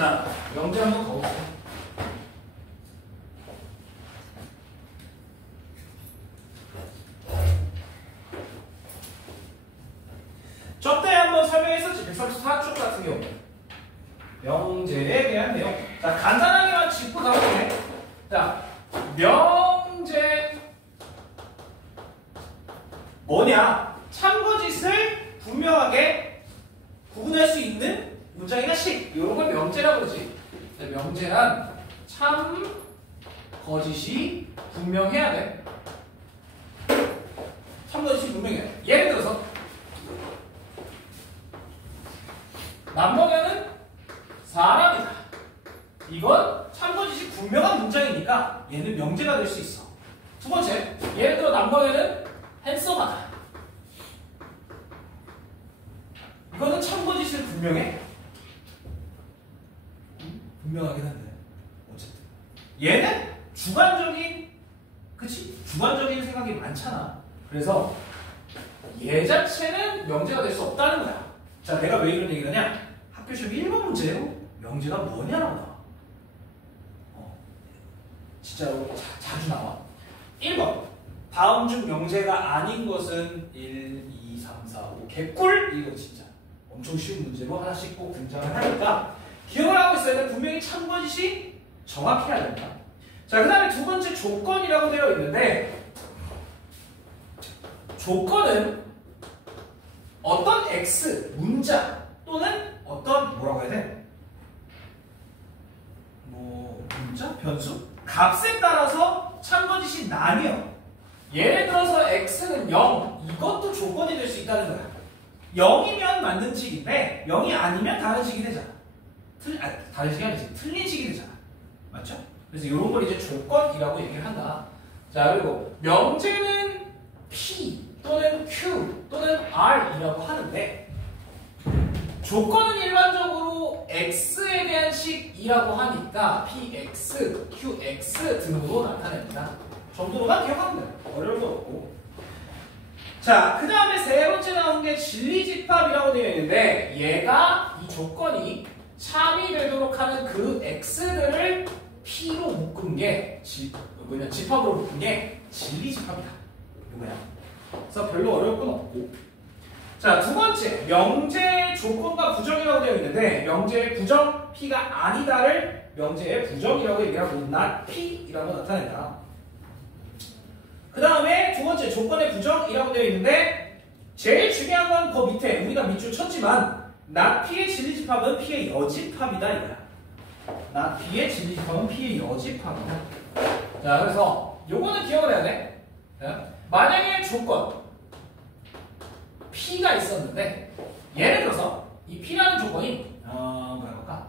자, 명제 한번 가볼게요. 저때 한번 설명했었지. 134쪽 같은 경우 명제에 대한 내용. 자, 간단하게만 짚고 가볼게. 자, 명제 뭐냐? 참고짓을 분명하게 구분할 수 있는 문장이나 식, 이런 걸 명제라고 그러지. 명제란 참 거짓이 분명해야 돼. 참 거짓이 분명해야 돼. 예를 들어서 남동현은 사람이다. 이건 참 거짓이 분명한 문장이니까 얘는 명제가 될 수 있어. 두 번째, 예를 들어 남동현은 핸섬하다. 이거는 참 거짓을 분명해? 분명하긴 한데 어쨌든 얘는 주관적인, 그치? 주관적인 생각이 많잖아. 그래서 얘 자체는 명제가 될 수 없다는 거야. 자, 내가 왜 이런 얘기를 하냐? 학교 시험 1번 문제로 명제가 뭐냐라고 나와. 진짜로 자주 나와. 1번, 다음 중 명제가 아닌 것은 1, 2, 3, 4, 5 개꿀. 이거 진짜 엄청 쉬운 문제로 하나씩 꼭 등장을 하니까 기억을 하고 있어야 돼. 분명히 참고짓이 정확해야 된다. 자, 그 다음에 두 번째 조건이라고 되어 있는데, 조건은 어떤 X, 문자 또는 어떤 뭐라고 해야 돼? 뭐 문자? 변수? 값에 따라서 참고짓이 나뉘어. 예를 들어서 X는 0, 이것도 조건이 될 수 있다는 거야. 0이면 맞는 식인데 0이 아니면 다른 식이 되잖아. 다른 식이 아니지. 틀린 식이 되잖아. 맞죠? 그래서 이런 걸 이제 조건이라고 얘기를 한다. 자, 그리고 명제는 P 또는 Q 또는 R이라고 하는데, 조건은 일반적으로 X에 대한 식이라고 하니까 PX, QX 등으로 나타냅니다. 정도로만 기억하면 돼요. 어려울 거 없고. 자, 그 다음에 세 번째 나온 게 진리집합이라고 되어 있는데, 얘가 이 조건이 참이 되도록 하는 그 X들을 P로 묶은 게, 집합으로 묶은 게 진리집합이다. 이거야. 그래서 별로 어려울 건 없고. 자, 두 번째, 명제의 조건과 부정이라고 되어 있는데, 명제의 부정 P가 아니다를 명제의 부정이라고 얘기하고 not P이라고 나타낸다. 그 다음에 두 번째, 조건의 부정이라고 되어 있는데, 제일 중요한 건 그 밑에 우리가 밑줄 쳤지만 not P의 진리집합은 P의 여집합이다 이거야. not P의 진리집합은 P의 여집합이다. 자, 그래서 요거는 기억을 해야 돼. 만약에 조건 P가 있었는데, 예를 들어서 이 P라는 조건이 뭐라 해볼까?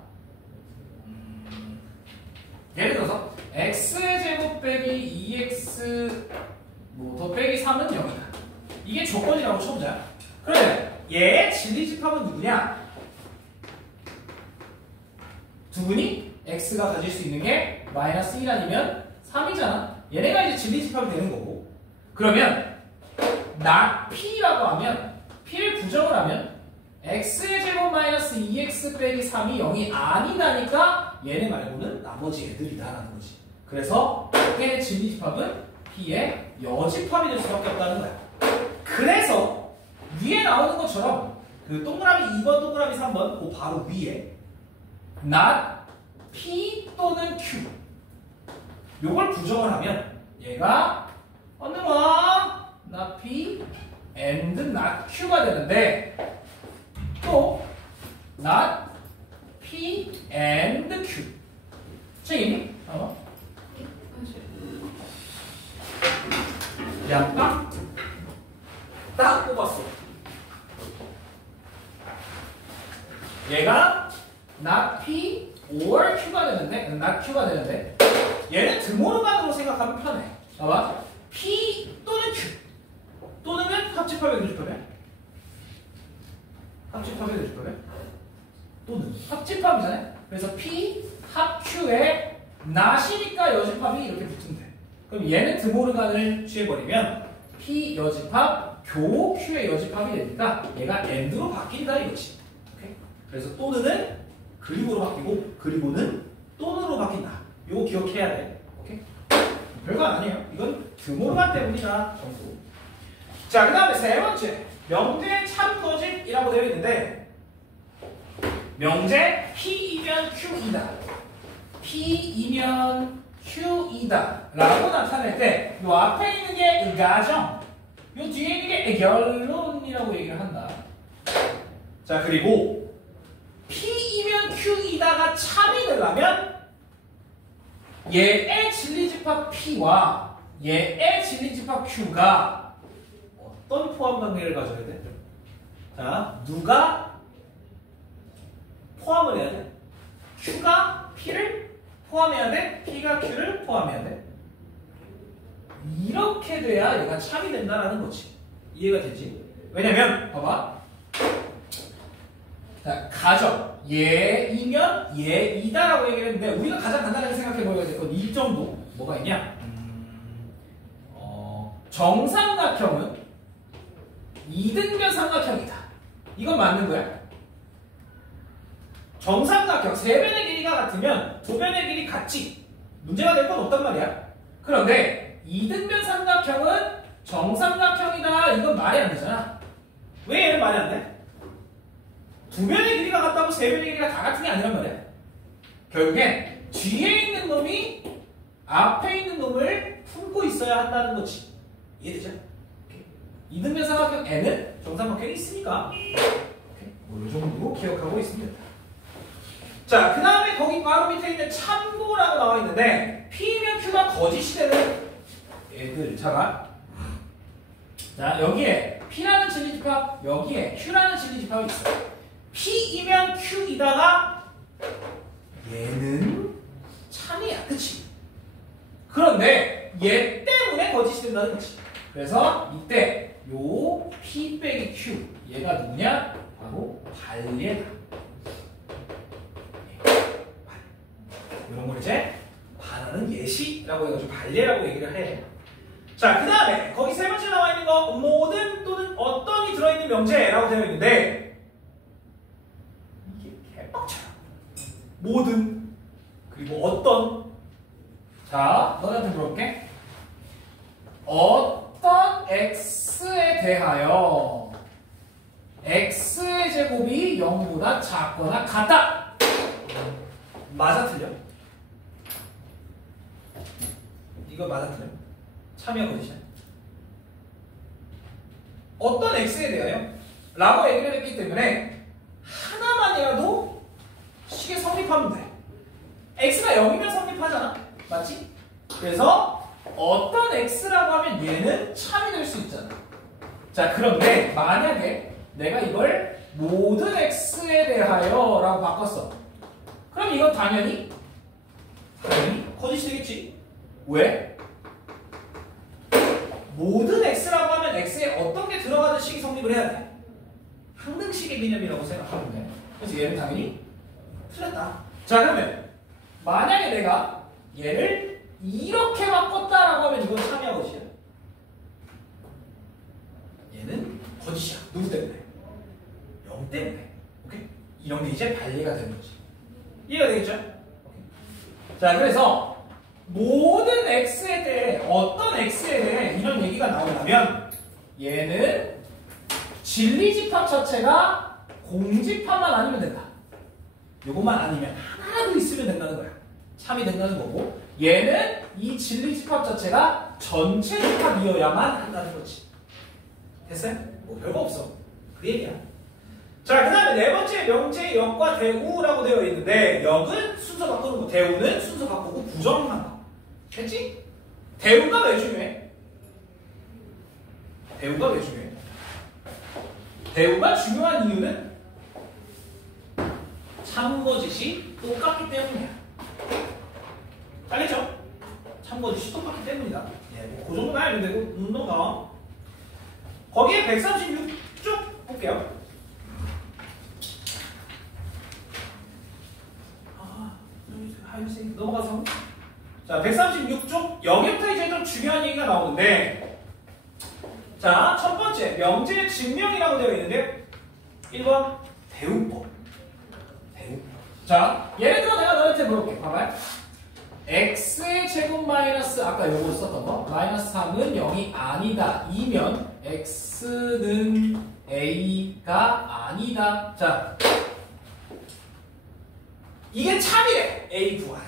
예를 들어서 x의 제곱 빼기 2x 더 빼기 3은 0이다. 이게 조건이라고 쳐보자. 그러면 얘의 진리집합은 누구냐? 두 분이 x가 가질 수 있는 게 마이너스 1아니면 3이잖아. 얘네가 이제 진리집합이 되는 거고. 그러면 not P라고 하면, P를 부정을 하면 x의 제곱 마이너스 2x 빼기 3이 0이 아니다니까 얘네 말고는 나머지 애들이다라는 거지. 그래서 얘의 진리집합은 P의 여집합이 될 수밖에 없다는 거야. 그래서 위에 나오는 것처럼 그 동그라미 2번, 동그라미 3번 그 바로 위에 not P 또는 Q 요걸 부정을 하면 얘가 언제와 not P and not Q가 되는데, 또 not P and Q 책임이 양방 딱 뽑았어. 얘가 not P or Q가 되는데, not Q가 되는데, 얘는 드모르간으로 생각하면 편해. 봐봐. P 또는 Q 또는은 합집합의 교집합이야? 합집합의 교집합이야? 또는 합집합이잖아요. 그래서 P 합 Q에 not이니까 여집합이 이렇게 붙으면 돼. 그럼 얘는 드모르간을 취해버리면 P 여집합 교 Q의 여집합이 되니까 얘가 and로 바뀐다 이거지. 오케이? 그래서 또는은 그리고로 바뀌고 그리고는 또는으로 바뀐다. 요거 기억해야 돼. 오케이? 별거 아니에요. 이건 드모르간 때문이다 정도. 자, 그 다음에 세 번째 명제 참거짓이라고 되어 있는데 명제 P이면 Q이다. P이면 Q이다 라고 나타낼 때 요 앞에 있는 게 가정, 요 뒤에 있는 게 결론이라고 얘기를 한다. 자, 그리고 P이면 Q이다가 참이 되려면 얘의 진리집합 P와 얘의 진리집합 Q가 어떤 포함 관계를 가져야 돼? 자, 누가 포함을 해야 돼? Q가 P를 포함해야 돼? P가 Q를 포함해야 돼? 이렇게 돼야 얘가 참이 된다라는 거지. 이해가 되지? 왜냐면 봐봐. 자, 가정 얘이면 얘이다라고 얘기를 했는데 우리가 가장 간단하게 생각해 보여야 될 건 이 정도. 뭐가 있냐? 정삼각형은 이등변 삼각형이다. 이건 맞는 거야. 정삼각형 세 변의 길이가 같으면 두 변의 길이 같지. 문제가 될 건 없단 말이야. 그런데 이등변 삼각형은 정삼각형이다. 이건 말이 안 되잖아. 왜 얘는 말이 안 돼? 두 변의 길이가 같다고 세 변의 길이가 다 같은 게 아니란 말이야. 결국엔 뒤에 있는 놈이 앞에 있는 놈을 품고 있어야 한다는 거지. 이해되죠? 이등변 삼각형 N은 정삼각형이 있으니까 이 정도 기억하고 있으면 된다. 자, 그 다음에 거기 바로 밑에 있는 참고라고 나와 있는데 P면 Q가 거짓이 되는 애들. 자, 여기에 P라는 진리집합, 여기에 Q라는 진리집합이 있어. P이면 Q이다가 얘는 참이야. 그치? 그런데 얘 때문에 거짓이 된다는 거지. 그래서 이때 요 P 빼기 Q 얘가 누구냐? 바로 반례다. 이런 걸 이제 반하는 예시라고 해가지고 반례라고 얘기를 해. 자, 그 다음에 거기 세 번째 나와 있는 거 모든 또는 어떤이 들어있는 명제라고 되어 있는데 이게 개빡쳐요. 모든 그리고 어떤. 자, 너네한테 물어볼게. 어떤 x에 대하여 x의 제곱이 0보다 작거나 같다. 맞아 틀려? 이거 맞아 틀려? 참여 거짓이야. 어떤 x에 대하여 라고 얘기를 했기 때문에 하나만이라도 식에 성립하면 돼. x가 0이면 성립하잖아. 맞지? 그래서 어떤 x라고 하면 얘는 참이 될 수 있잖아. 자, 그런데 만약에 내가 이걸 모든 x에 대하여 라고 바꿨어. 그럼 이건 당연히 거짓이 되겠지. 왜? 모든 x라고 하면 x에 어떤 게 들어가는 식이 성립을 해야 돼. 항등식의 개념이라고 생각하면 돼. 그래서 얘는 당연히 틀렸다. 자, 그러면 만약에 내가 얘를 이렇게 바꿨다라고 하면 이건 참이야 거짓이야? 얘는 거짓이야. 누구 때문에? 0 때문에. 오케이? 이런 게 이제 반례가 되는 거지. 이해가 되겠죠? 오케이. 자, 그래서 모든 x에 대해 어떤 x에 대해 이런 얘기가 나오려면 얘는 진리집합 자체가 공집합만 아니면 된다. 요것만 아니면 하나라도 있으면 된다는 거야. 참이 된다는 거고, 얘는 이 진리집합 자체가 전체 집합이어야만 한다는 거지. 됐어요? 뭐 별거 없어. 그 얘기야. 자, 그 다음에 네 번째 명제 역과 대우라고 되어 있는데 역은 순서 바꾸는 거, 대우는 순서 바꾸고 부정한 거. 됐지? 대우가 왜 중요해? 대우가 왜 중요해? 대우가 중요한 이유는 참거짓이 똑같기 때문이야. 알겠죠? 참거짓이 똑같기 때문이다. 예, 뭐그 정도만 알면 되고, 넘어가. 거기에 136쪽 볼게요. 넘어가서. 자, 136쪽 여기부터 이제 좀 중요한 얘기가 나오는데, 자, 첫 번째 명제 증명이라고 되어 있는데 1번 대우법. 대우법. 자, 예를 들어 내가 너한테 물어볼게. 봐봐요. x의 제곱 마이너스 아까 요거 썼던 거 마이너스 3은 0이 아니다. 이면 x는 a가 아니다. 자, 이게 참이래. a 구하래.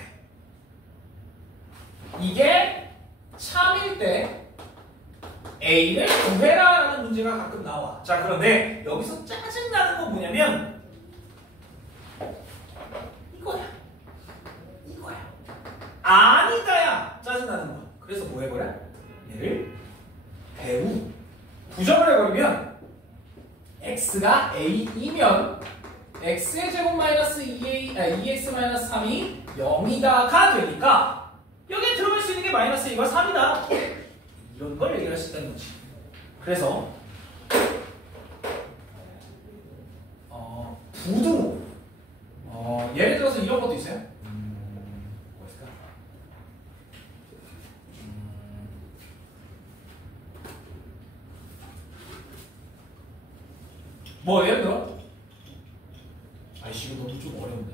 이게 참일 때 a를 구해라라는 문제가 가끔 나와. 자, 그런데 여기서 짜증나는 건 뭐냐면 이거야. 아니다야 짜증나는 거. 그래서 뭐 해버려? 얘를 대우 부정을 해버리면 x가 a이면 x의 제곱 마이너스 2x 마이너스 3이 0이다가 되니까 여기에 들어갈 수 있는 게 마이너스 2가 3이다. 이런 걸 얘기할 수 있다는 거지. 그래서 부등호 예를 들어서 이런 것도 있어요. 뭐 있을까? 뭐 예를 들어 아이씨 이거 너무 좀 어려운데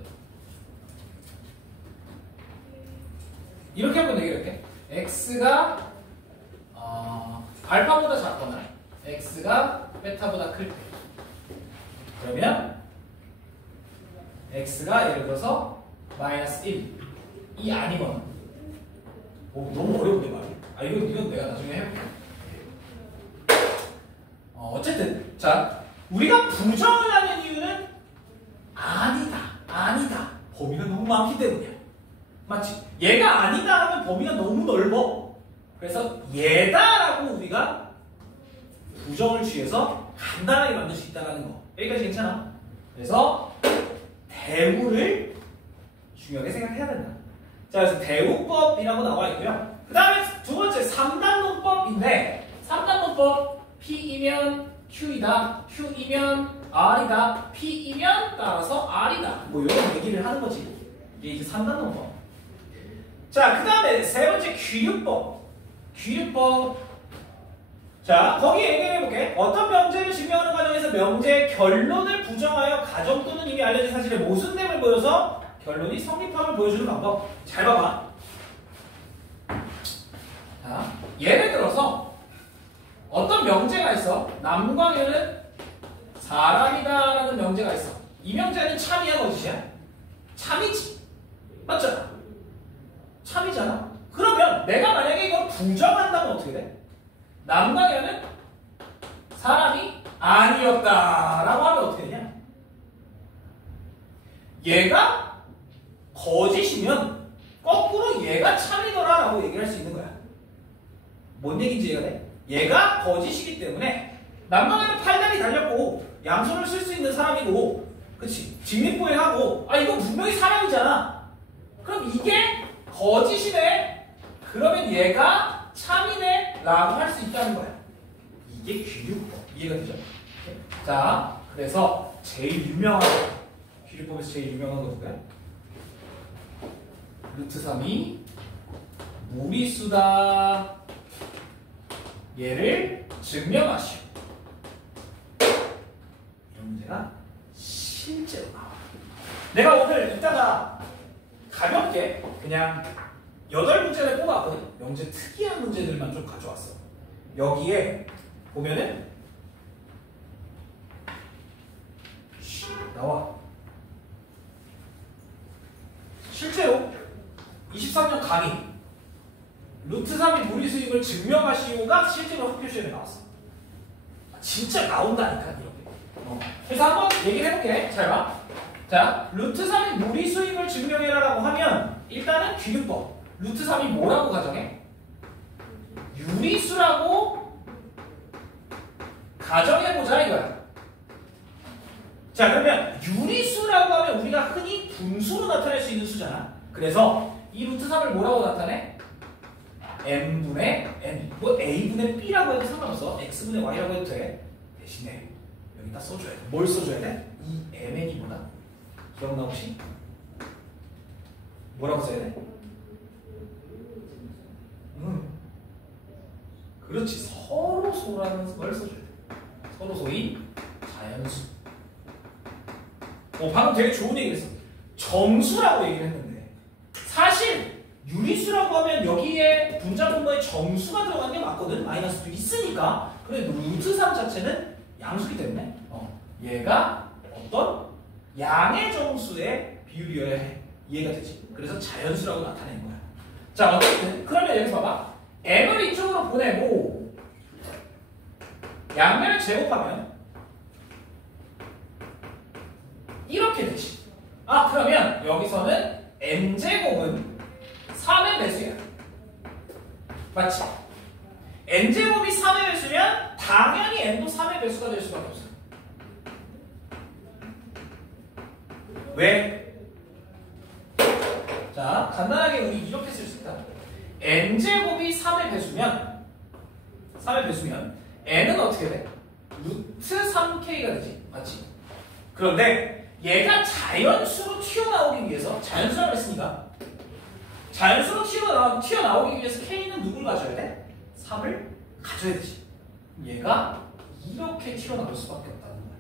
이렇게 한번 얘기할게. x가 알파보다 작거나 x가 베타보다 클 때 그러면 x가 예를 들어서 마이너스 1이 아니거나 너무 어려운데 말이야. 이건 내가 나중에 해볼게. 어쨌든 자 우리가 부정을 하는 이유는 아니다 범위가 너무 많기 때문이야. 맞지? 얘가 아니다 하면 범위가 너무 넓어. 그래서 얘다라고 우리가 부정을 취해서 간단하게 만들 수 있다는 거. 여기까지 괜찮아? 그래서 대우를 중요하게 생각해야 된다. 자, 그래서 대우법이라고 나와 있고요. 그 다음에 두 번째 3단론법인데 3단론법 P이면 Q이다, Q이면 R이다, P이면 따라서 R이다. 뭐 이런 얘기를 하는 거지. 이게 이제 3단론법. 자, 그 다음에 세 번째 귀류법. 자, 거기 얘기를 해볼게. 어떤 명제를 증명하는 과정에서 명제의 결론을 부정하여 가정 또는 이미 알려진 사실의 모순됨을 보여서 결론이 성립함을 보여주는 방법. 잘 봐봐. 자, 예를 들어서 어떤 명제가 있어. 남광현은 사람이다 라는 명제가 있어. 이 명제는 참이야 거짓이야? 참이지. 맞잖아. 참이잖아. 그러면 내가 만약에 이걸 부정한다면 어떻게 돼? 남광현은 사람이 아니었다라고 하면 어떻게 되냐? 얘가 거짓이면 거꾸로 얘가 참이더라라고 얘기를 할 수 있는 거야. 뭔 얘기인지 이해가 돼? 얘가 거짓이기 때문에 남광현은 팔다리 달렸고 양손을 쓸 수 있는 사람이고, 그치? 직립보행하고, 이건 분명히 사람이잖아. 그럼 이게 거짓이네. 그러면 얘가 참이네 라고 할 수 있다는 거야. 이게 귀류법. 이해가 되죠? 자, 그래서 제일 유명한 귀류법에서 제일 유명한 거 누구야? 루트 3이 무리수다. 얘를 증명하시오. 이런 문제가 실제로 나와. 내가 오늘 이따가 가볍게 그냥 8문제를 뽑았거든. 명제 특이한 문제들만 좀 가져왔어. 여기에 보면은 나와. 실제로 23년 강의 루트 3이 무리수임을 증명하시오가 실제로 학교 시험에 나왔어. 진짜 나온다니까 이렇게. 그래서 한번 얘기를 해볼게. 잘 봐. 자, 루트 3이 무리수임을 증명해라라고 하면 일단은 귀류법. 루트 3이 뭐라고 가정해? 유리수라고 가정해보자 이거야. 자, 그러면 유리수라고 하면 우리가 흔히 분수로 나타낼 수 있는 수잖아. 그래서 이 루트 3을 뭐라고 나타내? m분의 n. 뭐 a분의 b라고 해도 상관없어. x분의 y라고 해도 돼. 대신에 여기다 써줘야 돼. 뭘 써줘야 돼? 이 mn이 뭐다? 기억나 혹시? 뭐라고 써야 돼? 그렇지. 서로소라는 걸 써줘야 돼. 서로소인 자연수. 방금 되게 좋은 얘기 했어. 정수라고 얘기를 했는데 사실 유리수라고 하면 여기에 분자 분모에 정수가 들어가는 게 맞거든. 마이너스도 있으니까. 근데 루트 3 자체는 양수기 때문에 얘가 어떤 양의 정수의 비율이어야 해. 이해가 되지? 그래서 자연수라고 나타낸 거야. 자, 어쨌든 그러면 여기서 봐봐. m을 이쪽으로 보내고 양면을 제곱하면 이렇게 되지. 아, 그러면 여기서는 n제곱은 3의 배수야. 맞지? n제곱이 3의 배수면 당연히 n도 3의 배수가 될 수밖에 없어. 왜? 자, 간단하게 우리 이렇게 쓸 수 있다. n제곱이 3의 배수면 n은 어떻게 돼? 루트 3k가 되지. 맞지? 그런데 얘가 자연수로 튀어나오기 위해서 자연수라고 했으니까 자연수로 튀어나오기 위해서 k는 누굴 가져야 돼? 3을 가져야 되지. 얘가 이렇게 튀어나올 수밖에 없다는 거야.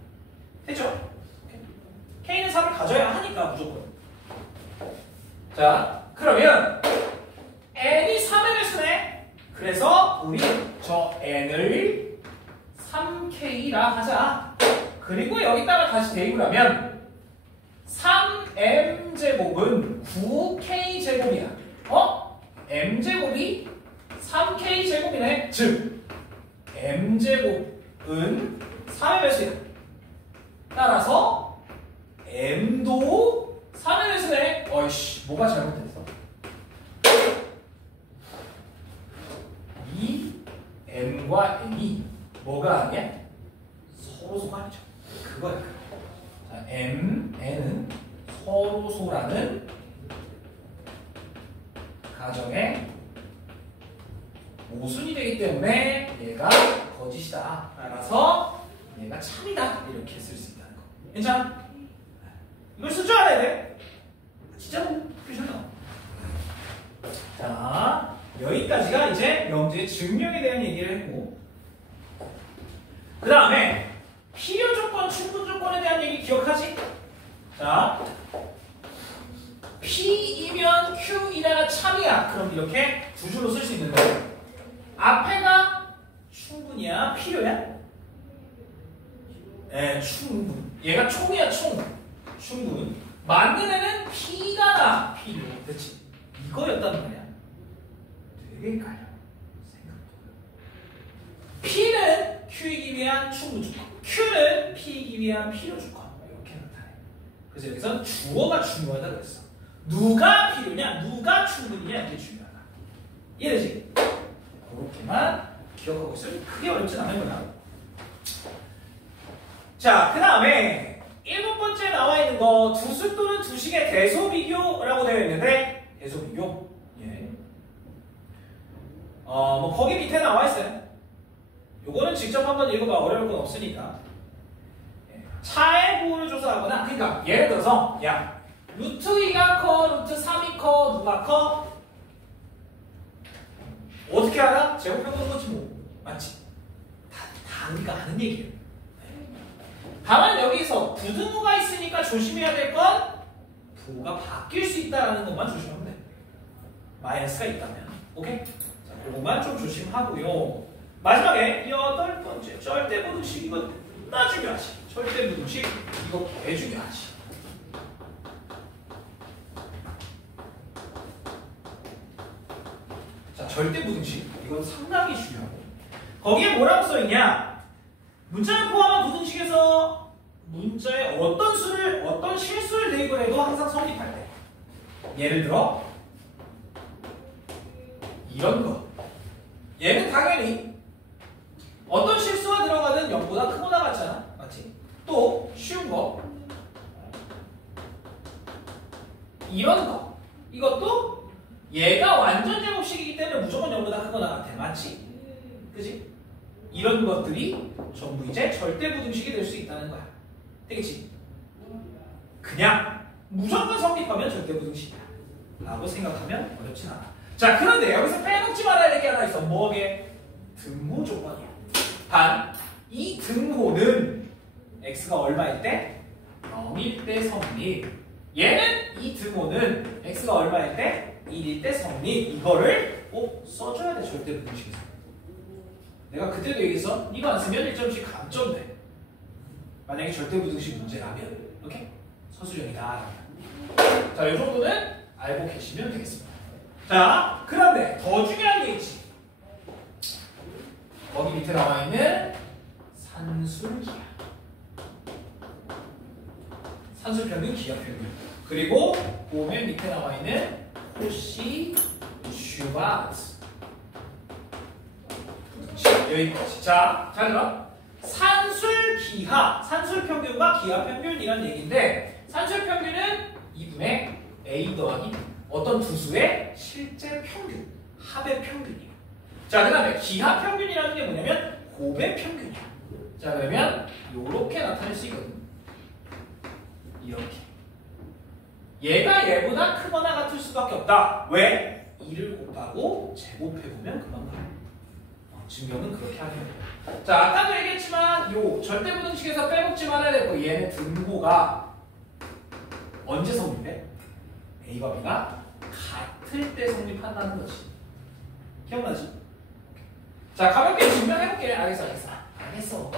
됐죠? k는 3을 가져야 하니까 무조건. 자, 그러면 n이 3의 배수네. 그래서 우리 저 n을 3k라 하자. 그리고 여기다가 다시 대입을 하면 3m제곱은 9k제곱이야. m제곱이 3k제곱이네. 즉 m제곱은 3의 배수야. 따라서 m도 3의 배수네. 어이씨, 뭐가 잘못됐어? 이 m과 n이 뭐가 아니야? 서로 소관이죠. 그거야. 자, m, n은 서로 소라는 가정의 모순이 되기 때문에 얘가 거짓이다. 따라서 얘가 참이다. 이렇게 쓸 수 있다는 거. 괜찮아? 이걸 쓸 줄 알아야 돼. 진짜 괜찮아. 자, 여기까지가 이제 명제의 증명에 대한 얘기를 했고, 그 다음에 필요 조건, 충분 조건에 대한 얘기 기억하지? 자, P이면 Q이다가 참이야. 그럼 이렇게 두 줄로 쓸 수 있는데 앞에가 충분이야? 필요야? 네, 충분. 얘가 총이야, 총. 충분. 맞는 애는 P가 나. 필요. 그렇지? 이거였단 말이야. 되게 헷갈려. 생각보다. P는 Q이기 위한 충분 조건, Q는 P이기 위한 필요 조건. 이렇게 나타내. 그래서 여기서 주어가 중요하다고 했어. 누가 필요냐, 누가 충분이냐, 이게 중요하다. 이해되지? 그렇게만 기억하고 있으면 크게 어렵진 않은 거야. 자, 그 다음에 7번째 나와 있는 거 두수 또는 두식의 대소비교라고 되어 있는데, 대소비교. 예. 뭐 거기 밑에 나와 있어요. 요거는 직접 한번 읽어봐. 어려울 건 없으니까. 차의 부호를 조사하거나, 그러니까 예를 들어서 야, 루트 2가 커, 루트 3이 커, 누가 커? 어떻게 알아? 제곱해보는 거지 뭐. 맞지? 다 우리가 아는 얘기예요. 다만 여기서 부등호가 있으니까 조심해야 될 건 부호가 바뀔 수 있다는 것만 조심하면 돼. 마이너스가 있다면. 오케이? 자, 그것만 좀 조심하고요. 마지막에 8번째 절대부등식. 이거 나 중요하지. 절대부등식 이거 개 중요하지. 자, 절대부등식 이건 상당히 중요하고, 거기에 뭐라고 써있냐, 문자를 포함한 부등식에서 문자에 어떤 수를, 어떤 실수를 대입을 해도 항상 성립할 때, 예를 들어 이런 거, 얘는 당연히 어떤 실수가 들어가든 0보다 크거나 같잖아. 맞지? 또 쉬운 거, 이런 거, 이것도 얘가 완전 제곱식이기 때문에 무조건 0보다 크거나 같아. 맞지? 그지? 이런 것들이 전부 이제 절대부등식이 될 수 있다는 거야. 되겠지? 그냥 무조건 성립하면 절대부등식이야 라고 생각하면 어렵진 않아. 자, 그런데 여기서 빼먹지 말아야 될 게 하나 있어. 뭐게? 등호 조건이야. 단, 이 등호는 x가 얼마일 때? 0일 때 성립. 얘는 레지스티모는 x가 얼마일 때? 1일 때 성립. 이거를 꼭 써줘야 돼. 절대부등식에서. 내가 그때도 얘기했어. 이거 안 쓰면 1점씩 감점 돼. 만약에 절대부등식 문제라면. 오케이? 서술형이다. 자, 이 정도는 알고 계시면 되겠습니다. 자, 그런데 더 중요한 게 있지. 거기 밑에 나와 있는 산술기하. 산술평균, 기하평균. 그리고 보면 밑에 나와 있는 코시 슈바트. 여기까지. 자, 잘 들어. 산술기하, 산술평균과 기하평균이라는 얘기인데, 산술평균은 2분의 a 더하기 어떤 두 수의 실제 평균, 합의 평균이에요. 자, 그 다음에 기하평균이라는 게 뭐냐면 곱의 평균이야. 자, 그러면 이렇게 나타낼 수 있거든. 이렇게. 얘가 얘보다 크거나 같을 수밖에 없다. 왜? 2를 곱하고 제곱해보면 그만큼. 증명은 그렇게 하는 거예요. 자, 아까도 얘기했지만 요 절대부등식에서 빼먹지 말아야 될 거. 얘는 등고가 언제 성립해? A와 B가 같을 때 성립한다는 거지. 기억나지? 자, 가볍게 증명해볼게. 알겠어.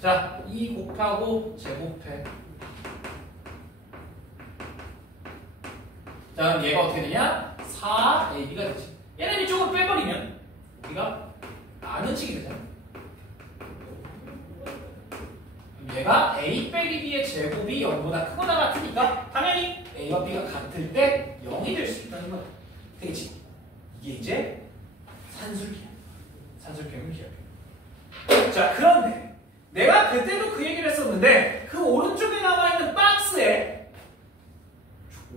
자, 2 곱하고 제곱해. 자, 그럼 얘가 어떻게 되냐? 4AB가 되지. 얘는 이쪽으로 빼버리면 우리가 나누치게 되잖아. 얘가 A 빼기 B의 제곱이 0보다 크거나 같으니까 당연히 A와 B가 같을 때 0이 될 수 있다는 거야. 되겠지? 이게 이제 산술기야. 산술평균, 기하평균. 자, 그런데 내가 그때도 그 얘기를 했었는데 그 오른쪽에 나와있는 박스에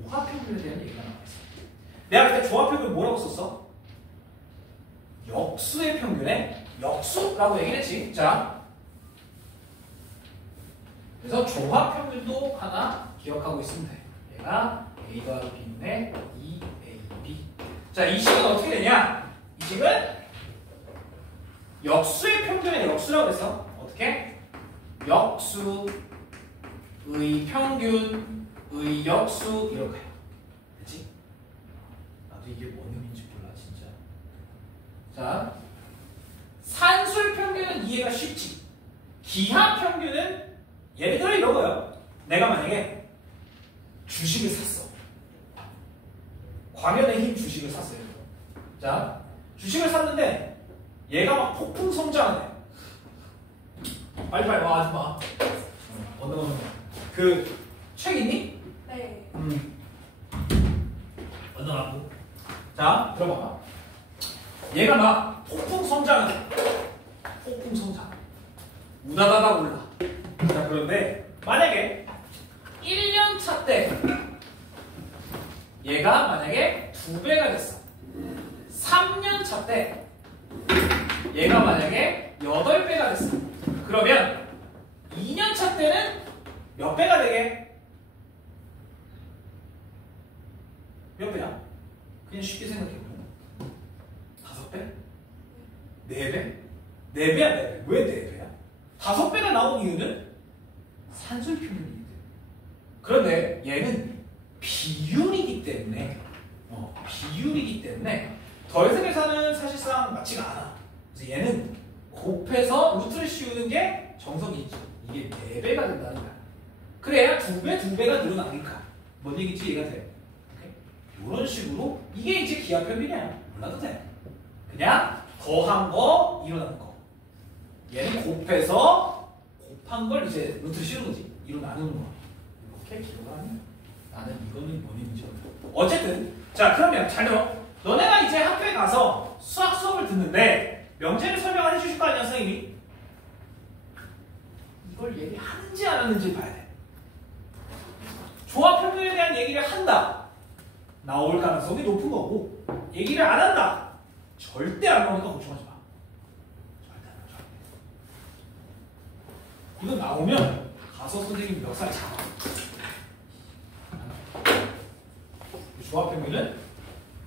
조합평균에 대한 얘기가 나와있어. 내가 그때 조합평균 뭐라고 썼어? 역수의 평균에 역수라고 얘기를 했지. 자, 그래서 조합평균도 하나 기억하고 있으면 돼. 얘가 A 더하기 B분의 2AB. 자, 이 식은 어떻게 되냐? 이 식은 역수의 평균의 역수라고 해서 어떻게? 역수의 평균의 역수 이렇게 해요. 됐지? 나도 이게 뭔 의미인지 몰라 진짜. 자, 산술 평균은 이해가 쉽지. 기하 평균은 예를 들어 이런 거예요. 내가 만약에 주식을 샀어. 광연의 힘 주식을 샀어요. 자, 주식을 샀는데 얘가 막 폭풍 성장하네. 빨리 와, 아줌마. 어느 그 책 있니? 네. 어느 하고. 자, 들어봐봐. 얘가 막 폭풍 성장하네. 폭풍 성장. 우다다다 올라. 자, 그런데 만약에 1년 차 때 얘가 만약에 2배가 됐어. 3년 차 때 얘가 만약에 8배가 됐어. 그러면 2년 차 때는 몇 배가 되게? 몇 배야? 그냥 쉽게 생각해보면 5배? 4배? 4배야 4배. 왜 4배야? 5배가 나온 이유는 산술평균이기 때문에. 그런데 얘는 비율이기 때문에 덜 계산은 사실상 맞지가 않아. 그래서 얘는 곱해서 루트를 씌우는 게 정석이지. 이게 4배가 된다는 거야. 그래야 2배가 늘어나니까. 뭔 얘기인지 이해가 돼? 이런 식으로 이게 이제 기하평균이야. 몰라도 돼. 그냥 더한 거 일어나는 거. 얘는 곱해서 곱한 걸 이제 루트를 씌우는 거지. 이로 나누는 거. 이렇게 기록을 하면 나는 이거는 뭔 의미인지 모르겠어. 어쨌든 자, 그러면 잘 들어. 너네가 이제 학교에 가서 수학 수업을 듣는데 명제를 설명을 해주실 거 아니야, 선생님이? 이걸 얘기하는지 안 하는지 봐야 돼. 조합평균에 대한 얘기를 한다. 나올 가능성이 높은 거고, 얘기를 안 한다. 절대 안 나오니까 걱정하지 마. 절대 안 나와. 이거 나오면 가서 선생님 멱살 잡아. 조합평균은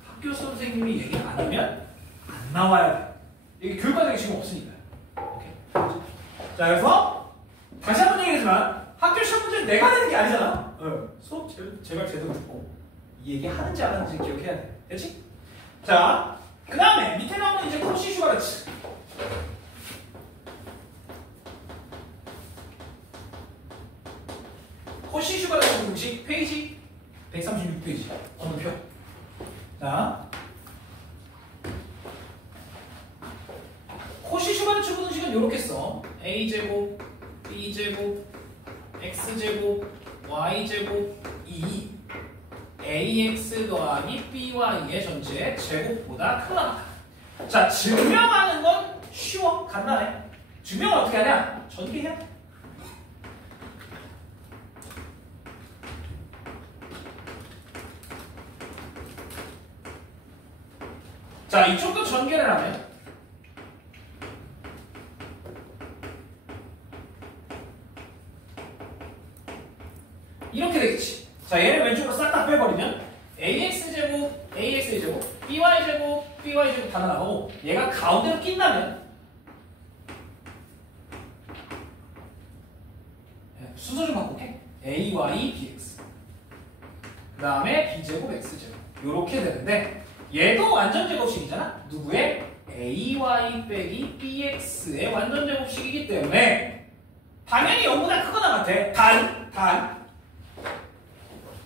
학교 선생님이 얘기 안 하면 안 나와야 돼. 이게 교육과정에 지금 없으니까요. 오케이. 자, 그래서 다시 한번 얘기하지만 학교 시험 문제는 내가 내는 게 아니잖아. 수업 제발 제대로 듣고 이 얘기 하는지 안 하는지 기억해야 돼. 됐지? 자, 그 다음에 밑에 나오는 이제 코시 슈바르츠. 코시 슈바르츠 공식 페이지 136페이지. 어느 표? 자, 코시 슈바르츠 분식은 이렇게 써. a제곱, b제곱, x제곱, y제곱 2 ax 더하기 by의 전체 제곱보다 크다. 자, 증명하는 건 쉬워. 간단해. 증명을 어떻게 하냐? 전개해야 돼. 자, 이쪽도 전개를 하면 이렇게 되겠지. 자, 얘를 왼쪽으로 싹 다 빼버리면 ax제곱, ax제곱, by제곱, by제곱 다 나가고 얘가 가운데로 낀다면 순서 좀 바꿀게. ay, bx 그 다음에 b제곱, x제곱 요렇게 되는데 얘도 완전제곱식이잖아. 누구의? ay 빼기 bx의 완전제곱식이기 때문에 당연히 0보다 크거나 같아. 단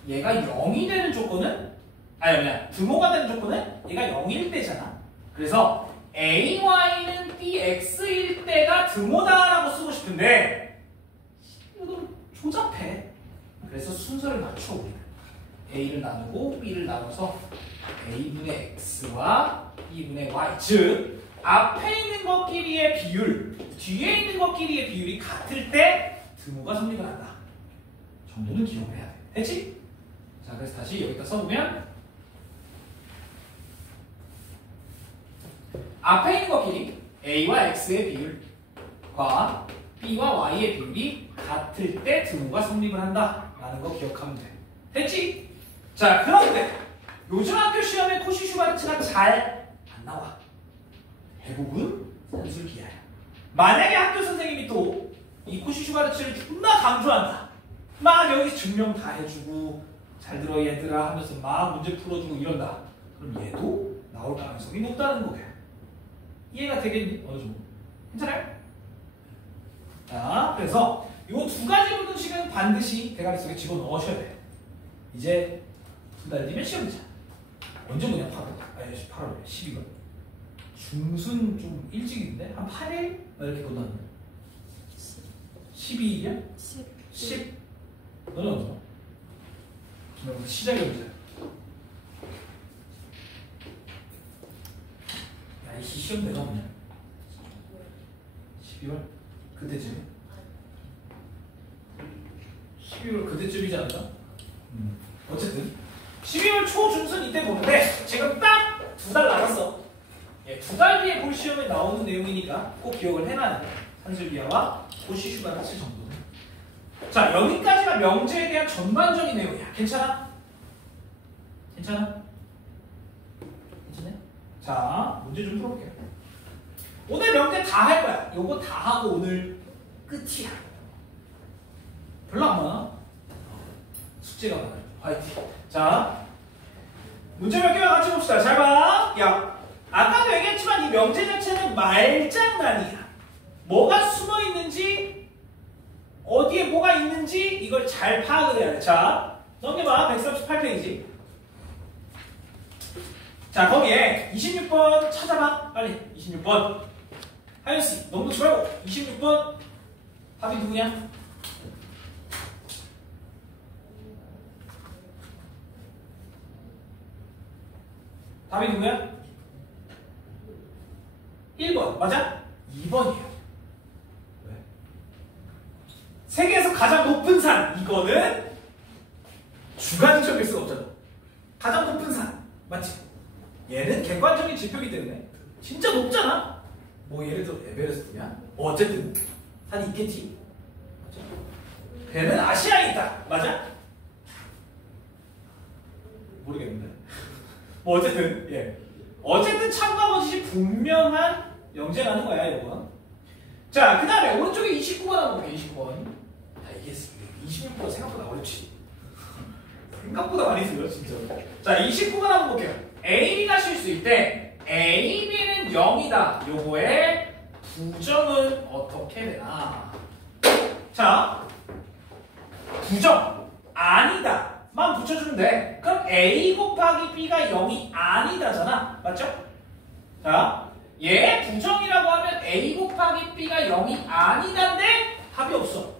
얘가 0이 되는 조건은 아니 등호가 되는 조건은 얘가 0일 때잖아. 그래서 ay는 bx일 때가 등호다라고 쓰고 싶은데 이거 조잡해. 그래서 순서를 맞춰 우리는 a를 나누고 b를 나눠서 a분의 x와 b분의 y 즉 앞에 있는 것끼리의 비율 뒤에 있는 것끼리의 비율이 같을 때 등호가 성립을 한다 정도는 기억을 해야 돼. 됐지? 자, 그래서 다시 여기다 써보면 앞에 있는 것끼리 a와 x의 비율과 b와 y의 비율이 같을 때 등호가 성립을 한다 라는 거 기억하면 돼. 됐지? 자, 그런데 요즘 학교 시험에 코시 슈바르츠가 잘 안 나와. 대부분 산술기하야. 만약에 학교 선생님이 또 이 코시 슈바르츠를 존나 강조한다. 막 여기 증명 다 해주고 잘 들어 얘들아 하면서 막 문제 풀어주고 이런다. 그럼 얘도 나올 가능성이 높다는 거야. 이해가 되겠니? 어느 정도. 괜찮아요? 자, 그래서 이 두 가지 분식은 반드시 대가리 속에 집어넣으셔야 돼. 이제 두 달 뒤면 시험이잖아. 언제 보냐? 8월. 아니 8월 12월. 중순 좀 일찍인데? 한 8일? 이렇게 끝났는데 12일이야? 10. 너는 언제? 시작이 언제야? 야, 이 시험 내가 없냐? 12월? 그때쯤에? 12월 그때쯤이지 않을까? 어쨌든 12월 초 중순 이때 보는데 지금 딱 2달 남았어. 예, 2달 뒤에 볼 시험에 나오는 내용이니까 꼭 기억을 해놔야 돼. 산술기하와 코시 슈바르츠 정도는. 자, 여기까지가 명제에 대한 전반적인 내용이야. 괜찮아? 괜찮아? 괜찮네? 자, 문제 좀 풀어볼게요. 오늘 명제 다 할 거야. 요거 다 하고 오늘 끝이야. 별로 안 많아. 숙제가 많아요. 화이팅. 자, 문제 몇 개만 같이 봅시다. 잘 봐. 야, 아까도 얘기했지만 이 명제 자체는 말장난이야. 뭐가 숨어 있는지, 어디에 뭐가 있는지 이걸 잘 파악을 해야 돼. 자, 넘겨봐. 138페이지. 자, 거기에 26번 찾아봐. 빨리. 26번. 하연씨, 너무 놓지 말고. 26번. 답이 누구냐? 답이 누구야? 1번. 맞아? 2번이에요. 왜? 세계에서 가장 높은 산. 이거는 주관적일 수가 없잖아. 가장 높은 산. 맞지? 얘는 객관적인 지표이기 때문에 진짜 높잖아. 뭐 예를 들어 에베레스트냐? 어쨌든 산이 있겠지. 맞아? 배는 아시아에 있다. 맞아? 모르겠는데. 뭐 어쨌든 예. 어쨌든 참과 거짓이 분명한 명제라는 거야, 이거. 자, 그 다음에 오른쪽에 29번 한번 볼게요. 29번. 아, 이게 26번 생각보다 어렵지. 생각보다 많이 쓰요 진짜. 자, 29번 한번 볼게요. A, B가 실수일 때 A, B는 0이다. 요거의 부정은 어떻게 되나? 자, 부정 아니다만 붙여주면 돼. 그럼 A 곱하기 B가 0이 아니다잖아. 맞죠? 자, 얘 부정이라고 하면 A 곱하기 B가 0이 아니다인데 답이 없어.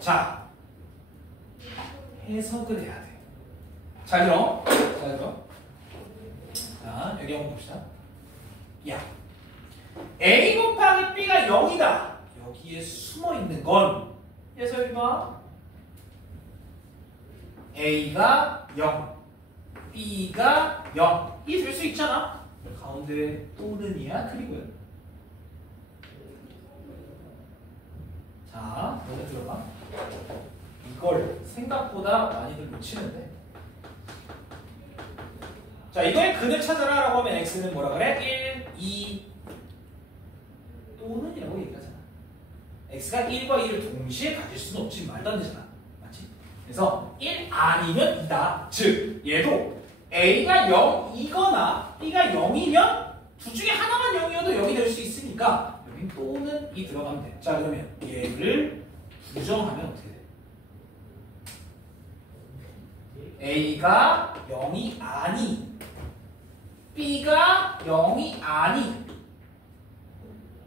자, 해석을 해야 돼. 잘 들어. 잘 들어. 자, 여기 한번 봅시다. 야, A 곱하기 B가 0이다. 여기에 숨어 있는 건 해석해봐. A가 0, B가 0이 될 수 있잖아. 가운데 또는이야, 그리고요. 자, 너네 들어봐. 이걸 생각보다 많이들 놓치는데. 자, 이거의 근을 찾아라 라고 하면 x는 뭐라 그래? 1, 2 또는이라고 얘기하잖아. x가 1과 2를 동시에 가질 수는 없지. 말도 안 되잖아. 맞지? 그래서 1 아니면 2다. 즉, 얘도 a가 0이거나 b가 0이면 둘 중에 하나만 0이어도 0이 될 수 있으니까 여긴 또는 이 들어가면 돼. 자, 그러면 얘를 부정하면 어떻게 돼? a가 0이 아니, b가 0이 아니,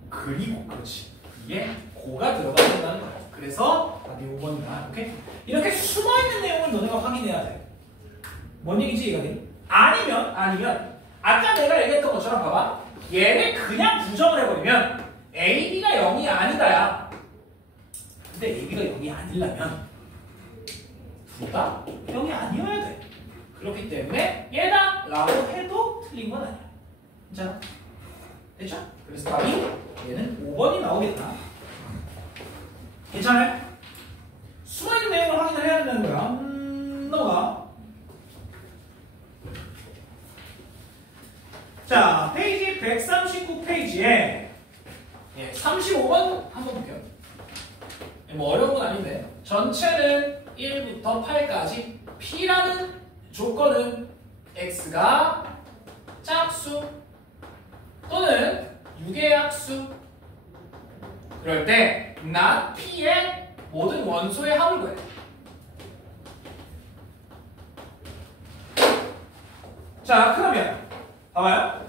그리고 그렇지. 이게 고가 들어가야 된다는 거야. 그래서 답이 5번이다. 오케이? 이렇게 숨어있는 내용을 너네가 확인해야 돼. 뭔 얘기지 이거니? 아니면 아까 내가 얘기했던 것처럼 봐봐. 얘를 그냥 부정을 해버리면 A, B가 0이 아니다야. 근데 A, B가 0이 아니려면 둘 다 0이 아니어야 돼. 그렇기 때문에 얘다 라고 해도 틀린 건 아니야. 괜찮아? 됐죠? 그래서 답이 얘는 5번이 나오겠다. 괜찮아요? 숨어있는 내용을 확인을 해야 된다는 거야. 넘어가. 자, 페이지 139페이지에 35번 한번 볼게요. 뭐 어려운 건 아닌데 전체는 1부터 8까지 P라는 조건은 X가 짝수 또는 유계약수 그럴 때 not P의 모든 원소의 합을 구해. 자, 그러면 봐봐요.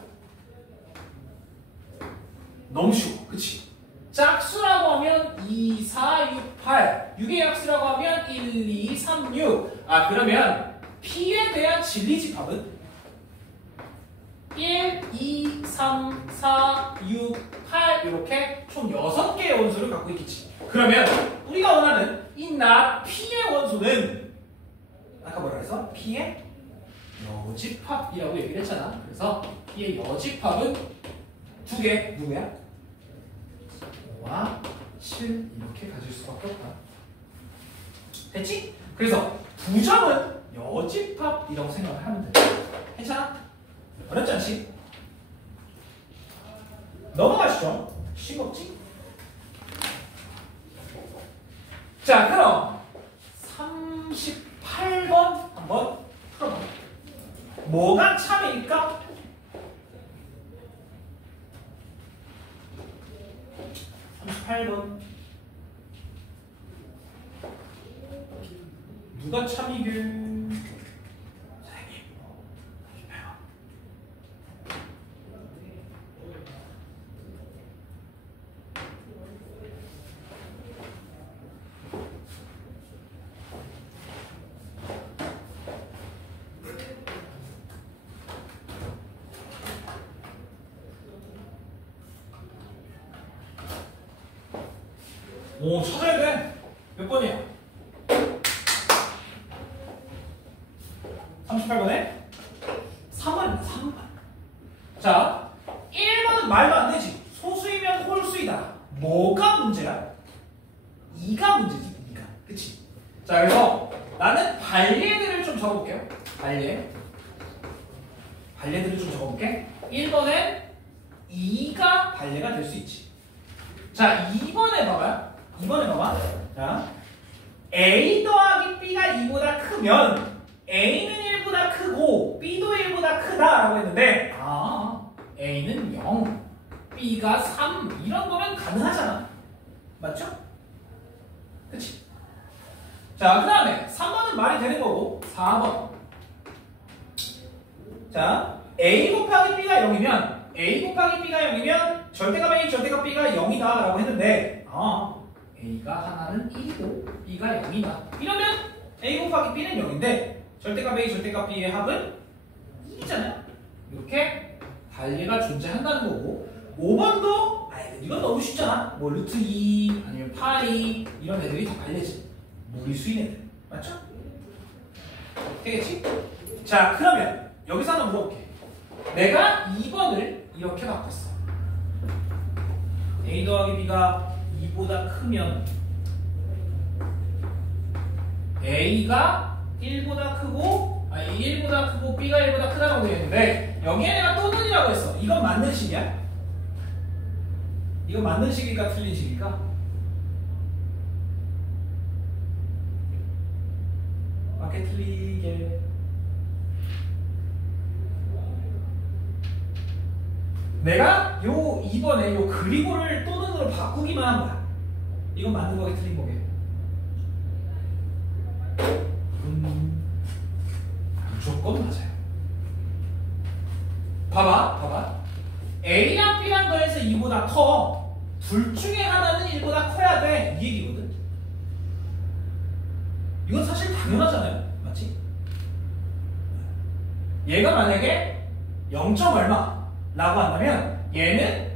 너무 쉬워. 그치? 짝수라고 하면 2, 4, 6, 8 유계약수라고 하면 1, 2, 3, 6 아, 그러면 P에 대한 진리집합은 1, 2, 3, 4, 6, 8 이렇게 총 6개의 원소를 갖고 있겠지. 그러면 우리가 원하는 이 not P의 원소는 아까 뭐라 그랬어? P의 여집합이라고 얘기를 했잖아. 그래서 P의 여집합은 2개. 누구야? 5와 7 이렇게 가질 수밖에 없다. 됐지? 그래서 부정은 여집합이라고 생각을 하면 돼. 괜찮아? 어렵지 않지? 넘어가시죠. 싱겁지? 자, 그럼 38번 한번 풀어봐. 뭐가 참일까? 38번 누가 참이길? 오, 찾아야 돼. 몇 번이야? 38번에 3번입니다. 3번. 자, 1번은 말도 안 되지. 소수이면 홀수이다. 뭐가 문제야? 2가 문제지. 2가. 그치? 자, 그래서 나는 발예들을 좀 적어볼게요. 발예들을 좀 적어볼게. 1번엔 2가 발예가 될 수 있지. 자, 2번에 봐봐요. 자, A 더하기 B가 2보다 크면 A는 1보다 크고 B도 1보다 크다라고 했는데 A는 0, B가 3 이런 거면 가능하잖아. 맞죠? 그치? 자, 그 다음에 3번은 말이 되는 거고 4번. 자, A 곱하기 B가 0이면 A 곱하기 B가 0이면 절대값 A, 절대값 B가 0이다 라고 했는데 A가 하나는 1이고 B가 0이다. 이러면 A 곱하기 B는 0인데 절대값 A, 절대값 B의 합은 2잖아요. 이렇게 관계가 존재한다는 거고 5번도 이건 너무 쉽잖아. 뭐 루트 2 아니면 파이 이런 애들이 다 관계지. 무리수인 애들. 맞죠? 되겠지? 자, 그러면 여기서 하나 물어볼게. 내가 2번을 이렇게 바꿨어. A 더하기 B가 2보다 크면 A가 1보다 크고 1보다 크고 B가 1보다 크다고 되어 있는데 여기에 내가 또는이라고 했어. 이건 맞는 식이야? 이건 맞는 식일까 틀린 식일까? 맞게 틀리게. 내가 요 이번에 요 그리고를 또는으로 바꾸기만 한 거야. 이건 맞는 거게 틀린 거게? 무조건 맞아요. 봐봐. A랑 B랑 더해서 2보다 커. 둘 중에 하나는 1보다 커야 돼. 이 얘기거든. 이건 사실 당연하잖아요. 맞지? 얘가 만약에 0. 얼마 라고 한다면 얘는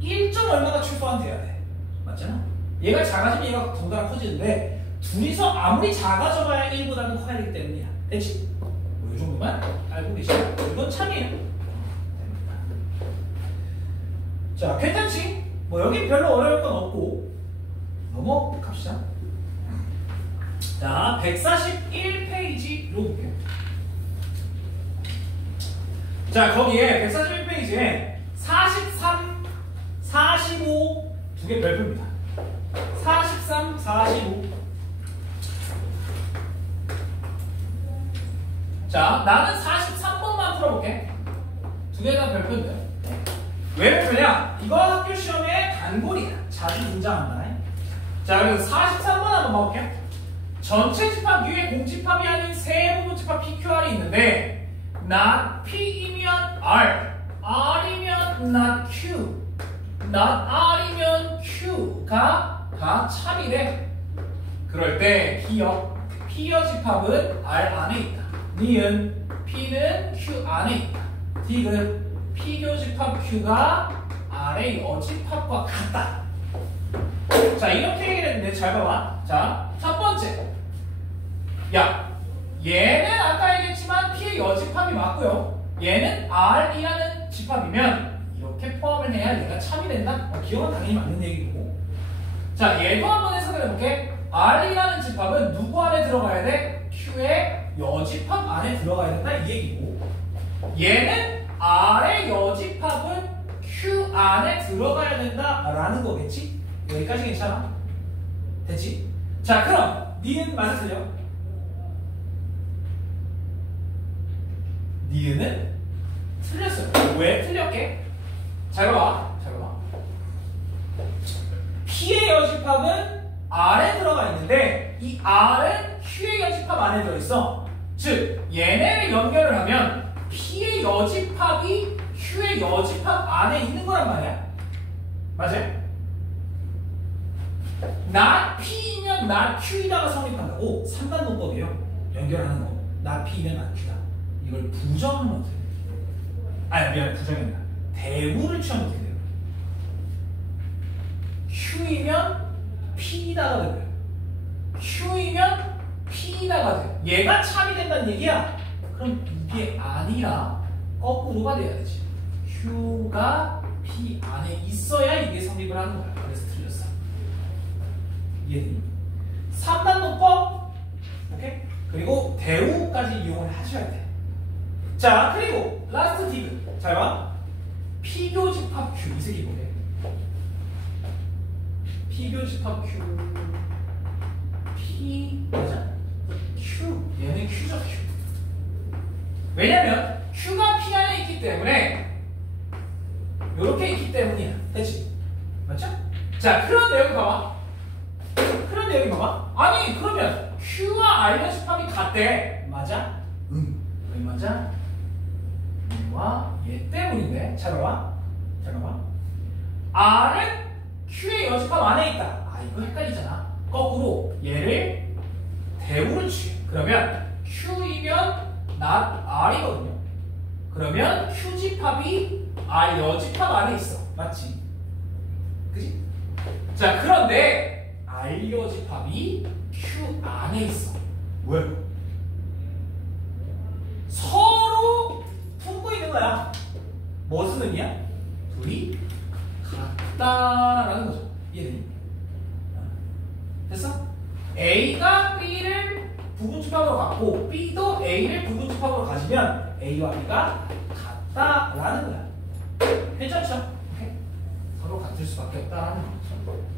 1. 얼마가 최소한 돼야 돼. 맞잖아? 얘가 작아지면 얘가 덩달아 커지는데 둘이서 아무리 작아져봐야 1보다는 커야 되기 때문이야. 됐지? 뭐 이 정도만 알고 계시면 이건 참이에요. 자, 괜찮지? 뭐 여긴 별로 어려울 건 없고 넘어갑시다. 자, 141페이지로 볼게요. 자, 거기에 141페이지에 43, 45 두 개 별표입니다. 43, 45. 자, 나는 43번만 풀어볼게. 두 개 다 별표인데. 왜 별표냐? 이거 학교 시험에 단골이야. 자주 등장한다. 자, 그래서 43번 한번 봐볼게. 전체 집합 U의 공집합이 아닌 세 부분 집합 PQR이 있는데 not P이면 R, R이면 not Q, not R이면 Q가 다 참이래. 그럴 때 P여 집합은 R 안에 있다. 니은 P는 Q 안에 있다. 디귿 P교 집합 Q가 R의 여집합과 같다. 자, 이렇게 얘기를 했는데 잘 봐봐. 자, 첫 번째. 야, 얘는 아까 얘기했지만 P의 여집합이 맞고요. 얘는 R이라는 집합이면 이렇게 포함을 해야 얘가 참이 된다? 기억은 당연히 맞는 얘기고. 자, 얘도 한번 해석을 해볼게. R이라는 집합은 누구 안에 들어가야 돼? Q의 여집합 안에 들어가야 된다 이 얘기고. 얘는 R의 여집합은 Q 안에 들어가야 된다라는 거겠지? 여기까지 괜찮아? 됐지? 자, 그럼 니은 맞아 틀려? 니은은 틀렸어요. 왜 틀렸게? 잘 봐봐. P의 여집합은 R에 들어가 있는데 이 R은 Q의 여집합 안에 들어있어. 즉 얘네를 연결을 하면 P의 여집합이 Q의 여집합 안에 있는 거란 말이야. 맞아요? not P이면 not Q이다가 성립한다고 3단 논법이에요. 연결하는 거. not P면 not Q다. 이걸 부정하면 어떻게 돼요? 아니, 미안해. 부정이 아니라 대우를 취하면 어떻게 돼요? Q이면 P이다가 돼요. Q이면 P이다가 돼요. 얘가 참이 된다는 얘기야. 그럼 이게 아니라 거꾸로가 돼야 되지. Q가 P 안에 있어야 이게 성립을 하는 거야. 그래서 틀렸어. 이해되니? 3단 논법. 오케이? 그리고 대우까지 이용을 하셔야 돼. 자, 그리고 라스트 디귿. 잘 봐. P교 집합 Q. 이 새끼 뭐래? P교 집합 Q. P 맞아? Q. 얘는 Q죠, Q. 왜냐면 Q가 P 안에 있기 때문에 이렇게 있기 때문이야. 됐지? 맞죠? 자, 그런데 여기 봐봐. 그런데 여기 봐봐. 아니, 그러면 Q와 R의 집합이 같대. 맞아? 왜 맞아? 얘와 얘 때문인데. 잘 봐봐. 잘 봐봐. R은 Q의 여집합 안에 있다. 아, 이거 헷갈리잖아. 거꾸로 얘를 대우를 취해. 그러면 Q이면 not R이거든요. 그러면 Q집합이 R 여집합 안에 있어. 맞지? 그지? 자, 그런데 R 여집합이 Q 안에 있어. 왜? 서로 품고 있는 거야. 무슨 의미야? 둘이 같다라는 거죠. 이해되니? 됐어? A가 B를 부분집합으로 갖고 B도 A를 부분집합으로 가지면 A와 B가 같다라는 거야. 괜찮죠? 오케이. 서로 같을 수밖에 없다라는 거죠.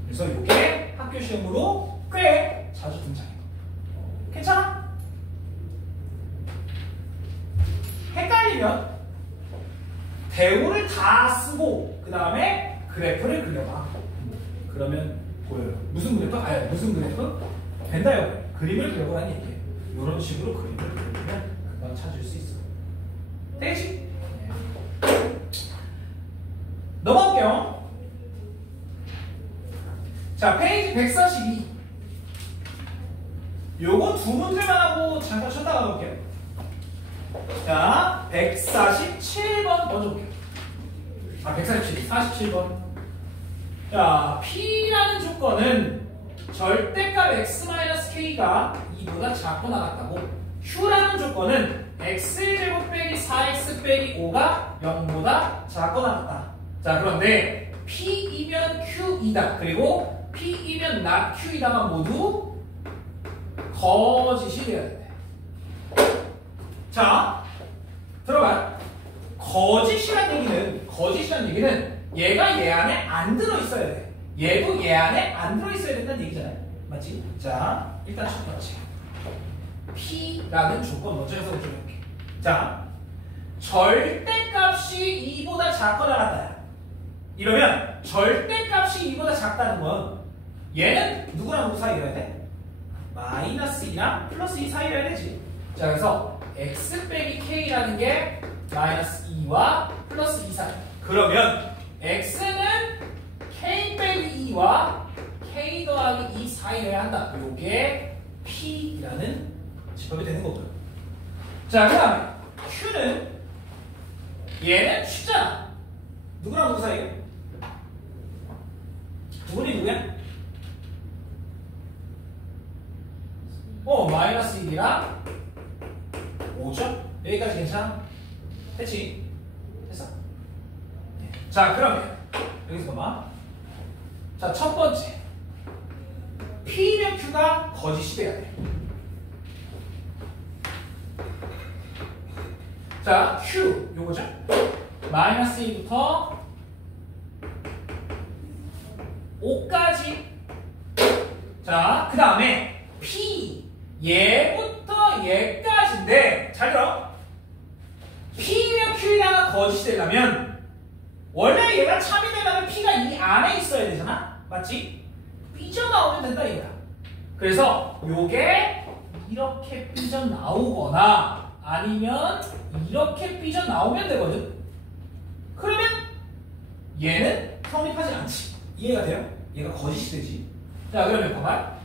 그래서 이게 학교 시험으로 꽤 자주 등장해요. 괜찮아? 헷갈리면 대우를 다 쓰고 그 다음에 그래프를 그려봐. 그러면 보여요. 무슨 그래프? 아니, 무슨 그래프? 된다요. 그림을 그려보라는 얘기예요. 이런 식으로 그림을 그려보면 금방 찾을 수 있어. 되겠지? 네. 넘어갈게요. 자, 페이지 142. 요거 두 문제만 하고 잠깐 쉬었다 가볼게요. 자, 147번 먼저 볼게요. 아, 147, 47번. 자, P라는 조건은 절대값 x-k가 2보다 작거나 같다고. Q라는 조건은 x제곱 빼기 4x 빼기 5가 0보다 작거나 같다. 자, 그런데 P이면 Q이다. 그리고 P이면 not Q이다가 모두 거짓이 돼야 돼. 자, 들어가. 거짓이란 얘기는 얘가 얘 안에 안 들어있어야 돼. 얘도 얘 안에 안 들어있어야 된다는 얘기잖아요. 맞지? 자, 일단 첫 번째. P라는 조건 먼저 해석을 좀 해볼게. 자, 절대값이 2보다 작거나 같다. 이러면 절대값이 2보다 작다는 건 얘는 누구랑 누구 사이여야 돼? 마이너스 2랑 플러스 2 사이여야 되지. 자, 그래서 x 빼기 k라는 게 마이너스 2와 플러스 2 사이. 그러면 x는 k 빼기 2와 k 더하기 2 사이여야 한다. 요게 P라는 집합이 되는 거고요. 자, 그 다음에 Q는 얘는 Q잖아. 누구랑 누구 사이에요? 두 분이 누구야? 마이너스 1이랑 5죠? 여기까지 괜찮아? 됐지? 됐어? 네. 자, 그러면 여기서 봐봐. 자, 첫 번째. P면 Q가 거짓이 돼야 돼. 자, Q 요거죠? 마이너스 2부터 5까지. 자, 그 다음에 P 얘부터 얘까지인데 잘 들어. P면 Q에다가 거짓이 되려면 원래 얘가 참이 되려면 P가 이 안에 있어야 되잖아. 맞지? 삐져나오면 된다 이거야. 그래서 요게 이렇게 삐져나오거나 아니면 이렇게 삐져나오면 되거든. 그러면 얘는 성립하지 않지. 이해가 돼요? 얘가 거짓이 되지. 자, 그러면 봐봐.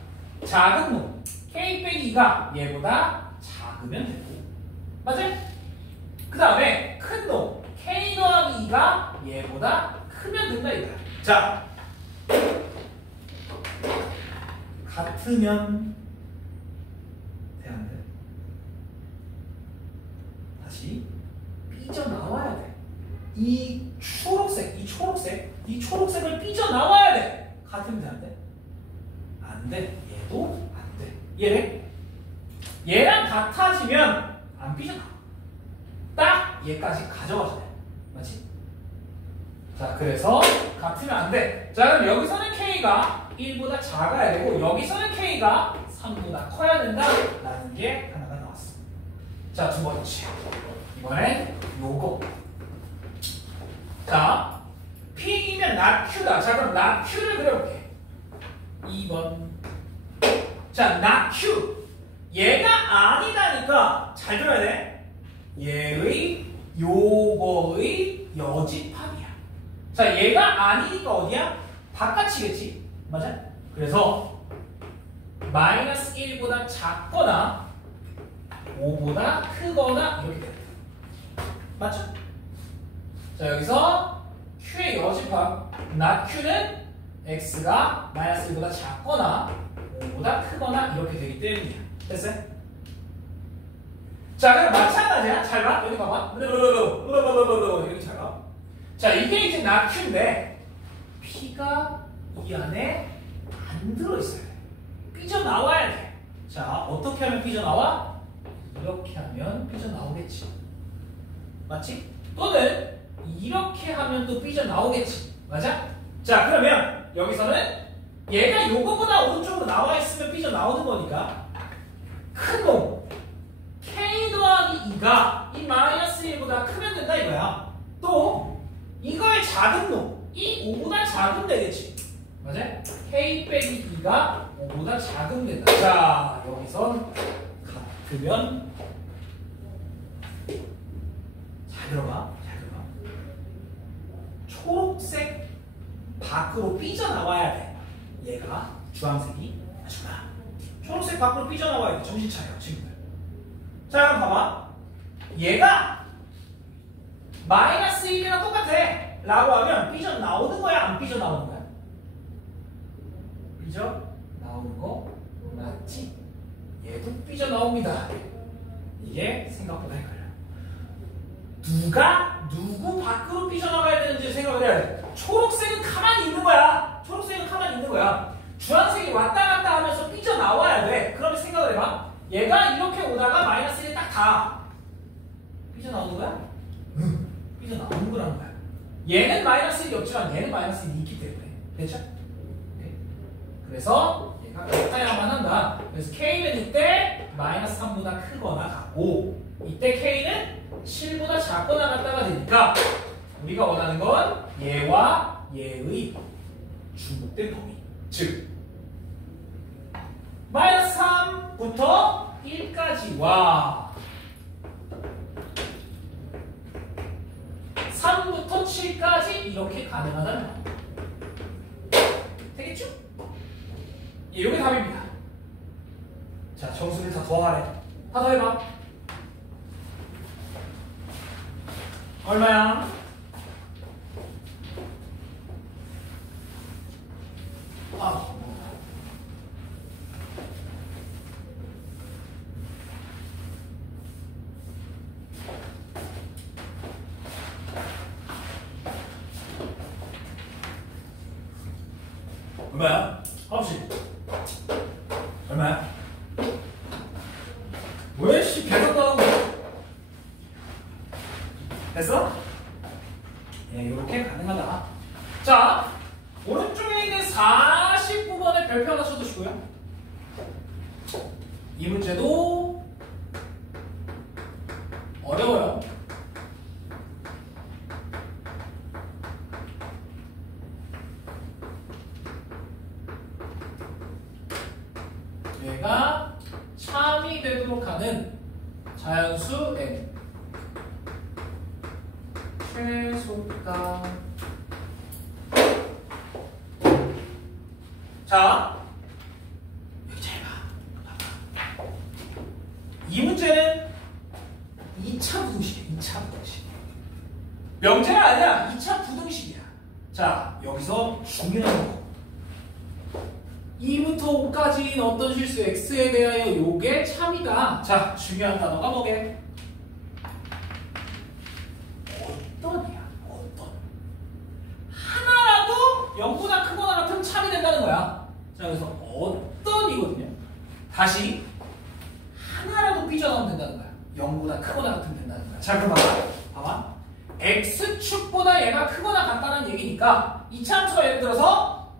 작은 놈 k 빼기 2가 얘보다 작으면 되고, 맞지? 그 다음에 큰 놈 k 더하기 2가 얘보다 크면 된다 이거야. 자, 같으면 돼, 안 돼? 다시 삐져나와야 돼. 이 초록색을 삐져나와야 돼. 같으면 돼, 안 돼? 안 돼. 얘도 안 돼. 얘네? 얘랑 같아지면 안 삐져나와. 딱 얘까지 가져가야 돼. 맞지? 자, 그래서 같으면 안 돼. 자, 그럼 여기서는 K가 1보다 작아야 되고 여기서는 K가 3보다 커야 된다라는 게 하나가 나왔어. 자, 두 번째. 이번엔 요거. 자, P이면 not Q다. 자, 그럼 not Q를 그려볼게. 2번. 자, not Q. 얘가 아니다니까 잘 들어야 돼. 얘의 요거의 여집합이야. 자, 얘가 아니니까 어디야? 바깥이겠지. 맞아? 그래서 마이너스 1보다 작거나 5보다 크거나 이렇게 돼. 맞죠? 자, 여기서 Q의 여집합 not Q는 X가 마이너스 1보다 작거나 5보다 크거나 이렇게 되기 때문이야. 됐어요? 자, 그럼 마찬가지야. 잘 봐. 여기 봐봐. 여기 잘 봐. 자, 이게 이제 not Q인데 P가 이 안에 안 들어있어요. 삐져나와야 돼. 자, 어떻게 하면 삐져나와? 이렇게 하면 삐져나오겠지. 맞지? 또는 이렇게 하면 또 삐져나오겠지. 맞아? 자, 그러면 여기서는 얘가 요거보다 오른쪽으로 나와 있으면 삐져나오는 거니까 큰 놈 K 더하기 2가 이 마이너스 1보다 크면 된다 이거야. 또 이거의 작은 놈 이 5보다 작으면 되겠지. 맞아? K 빼기 2가 5보다 작으면 된다. 자, 여기선 같으면 잘 들어봐. 잘 들어봐. 초록색 밖으로 삐져나와야 돼. 얘가 주황색이 아줌마. 초록색 밖으로 삐져나와야 돼. 정신 차려 친구들. 자, 그럼 봐봐. 얘가 마이너스 1이랑 똑같아 라고 하면 삐져나오는 거야? 안 삐져나오는 거야? 삐져나오는 거 맞지? 얘도 삐져나옵니다. 이게 생각보다 헷갈려. 누가 누구 밖으로 삐져나가야 되는지 생각을 해야 돼. 초록색은 가만히 있는 거야. 초록색은 가만히 있는 거야. 주황색이 왔다 갔다 하면서 삐져나와야 돼. 그러면 생각을 해봐. 얘가 이렇게 오다가 마이너스 1이 딱 가. 삐져나오는 거야? 응. 삐져나오는 거라는 거야. 얘는 마이너스 1이 없지만 얘는 마이너스 1이 있기 때문에. 됐죠? 네. 그래서 얘가 같아야만 한다. 그래서 K는 이때 마이너스 3보다 크거나 같고 이때 K는 7보다 작거나 같다가 되니까 우리가 원하는 건 얘와 얘의 중복된 범위. 즉 마이너스 3부터 1까지와 3부터 7까지 이렇게 가능하다는 말. 되겠죠? 예, 이게 답입니다. 자, 점수를 다 더하래. 다 더해봐. 얼마야? 얼마야? 9시. 얼마야? 왜 씨 계속 나오는 거야? 됐어? 예, 요렇게 가능하다. 자, 오른쪽에 있는 49번의 별표 하나 쳐두시고요. 이 문제도 어려워요. 얘가 참이 되도록 하는 자연수 n 최소다. 자, 여기 잘 봐. 이 문제는 2차 부등식이야. 2차 부등식. 명제가 아니야. 2차 부등식이야. 자, 여기서 중요한 거. 2부터 5까지인 어떤 실수 x에 대하여 요게 참이다. 자, 중요한 단어가 뭐게? 어떤이야. 어떤. 하나라도 0보다 크거나 같으면 참이 된다는 거야. 자, 그래서 어떤이거든요. 다시 하나라도 삐져나오면 된다는 거야. 0보다 크거나 같으면 된다는 거야. 자, 그럼 봐봐. x축보다 얘가 크거나 같다는 얘기니까 이 참수가 예를 들어서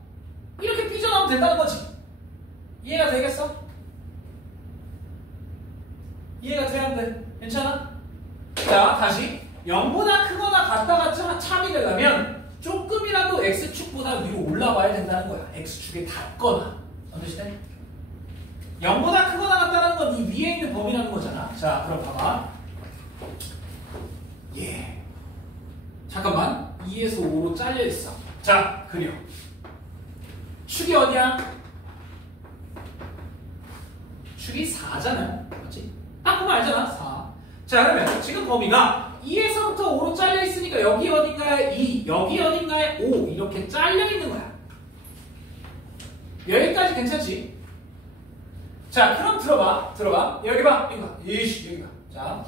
이렇게 삐져나오면 된다는 거지. 이해가 되겠어? 이해가 돼야 돼. 괜찮아? 자, 다시 0보다 크거나 같다가 참이 되려면 조금이라도 x축보다 위로 올라와야 된다는 거야. x축에 닿거나. understand? 0보다 크거나 같다는 건 이 위에 있는 범위라는 거잖아. 자, 그럼 봐봐. 예. 잠깐만. 2에서 5로 잘려있어. 자, 그려. 축이 어디야? 축이 4잖아요. 맞지? 딱 보면 알잖아. 4. 자, 그러면 지금 범위가 2에서부터 5로 잘려있으니까 여기 어딘가에 2, 여기 어딘가에 5 이렇게 잘려있는 거야. 여기까지 괜찮지? 자, 그럼 들어봐. 여기 봐. 여기 봐. 자,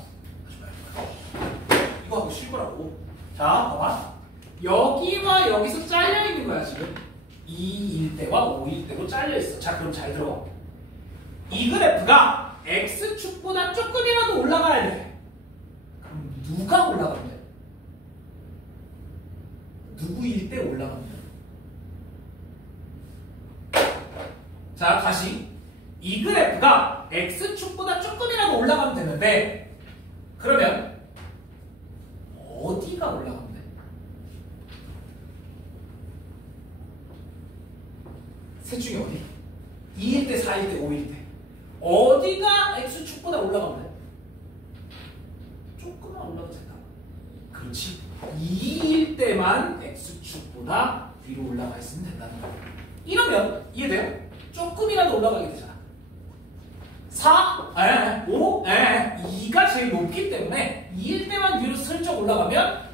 이거 하고 쉴 거라고. 자, 봐봐. 여기와 여기서 잘려있는 거야, 지금. 2일 때와 5일 때로 잘려있어. 자, 그럼 잘 들어. 이 그래프가 x축보다 조금이라도 올라가야 돼. 그럼 누가 올라가면 돼? 누구일 때 올라가면 돼? 자, 다시. 이 그래프가 x축보다 조금이라도 올라가면 되는데 그러면 어디가 올라가면 돼? 셋 중에 어디? 2일 때, 4일 때, 5일 때 어디가 x축보다 올라가면 돼? 조금만 올라가도 된다. 그렇지. 2일 때만 x축보다 위로 올라가 있으면 된다는 거야. 이러면 이해돼요? 조금이라도 올라가게 되잖아. 4, 5, 2가 제일 높기 때문에 2일 때만 위로 슬쩍 올라가면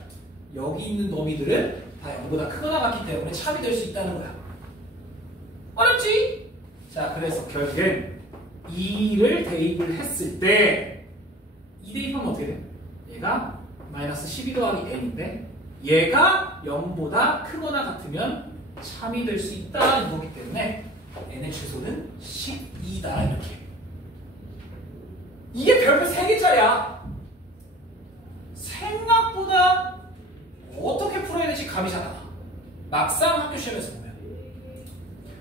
여기 있는 범위들은 다 0보다 크거나 같기 때문에 참이 될 수 있다는 거야. 어렵지? 자, 그래서 결국엔 2를 대입을 했을 때 2 대입하면 어떻게 돼? 얘가 마이너스 12 더하기 n인데 얘가 0보다 크거나 같으면 참이 될 수 있다는 거기 때문에 n의 최소는 12다 이렇게. 이게 별표 3개짜리야. 생각보다 어떻게 풀어야 될지 감이 잘 안 와. 막상 학교 시험에서 보면.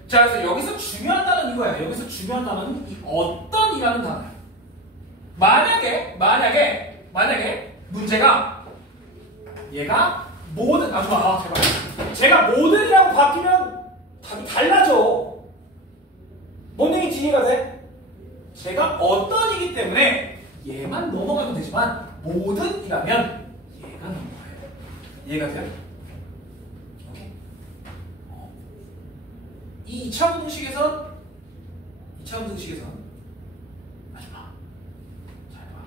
자, 그래서 여기서 중요한 단어는 이거야. 여기서 중요한 단어는 이 어떤이라는 단어야. 만약에 문제가 얘가 모든 제발 제가 모든이라고 바뀌면 답이 달라져. 뭔 얘기인지 이해가 돼? 제가 어떤이기 때문에 얘만 넘어가면 되지만 모든이라면 얘가 넘어가야 돼. 이해가 돼요? 오케이? 이 2차 분식에선 마지막 잘 봐.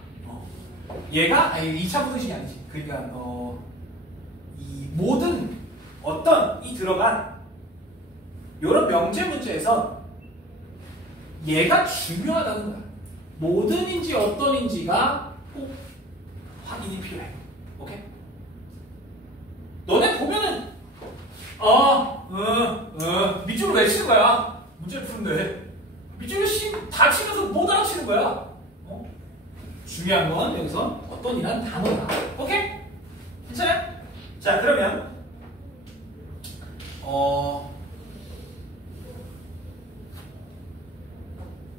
얘가 2차 분식이 아니지. 그러니까 이 모든 어떤이 들어간 이런 명제 문제에서 얘가 중요하다는 거야. 모든인지 어떤인지가 꼭 확인이 필요해. 오케이? 너네 보면은 밑줄을 왜 치는 거야? 문제를 푸는데 밑줄을 다 치면서 못 알아치는 거야. 중요한 건 여기서 어떤이라는 단어다. 오케이? 괜찮아요? 자, 그러면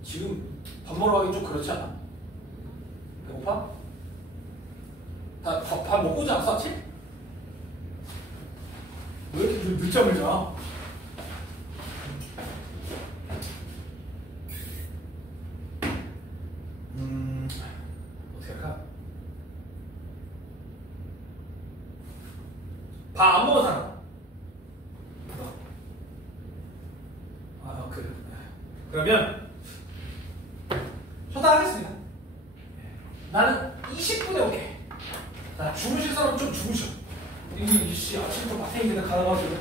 지금 밥 먹으러 가기 좀 그렇지 않아? 배고파? 밥 먹고 오지 않았어, 아침? 왜 이렇게 늦잠을 자? 어떻게 할까? 밥 안 먹은 사람? 그래. 그러면 하겠습니다. 나는 20분에 올게. 나 주무실 사람 좀 주무셔. 아침부터 마탱이들 가다가지고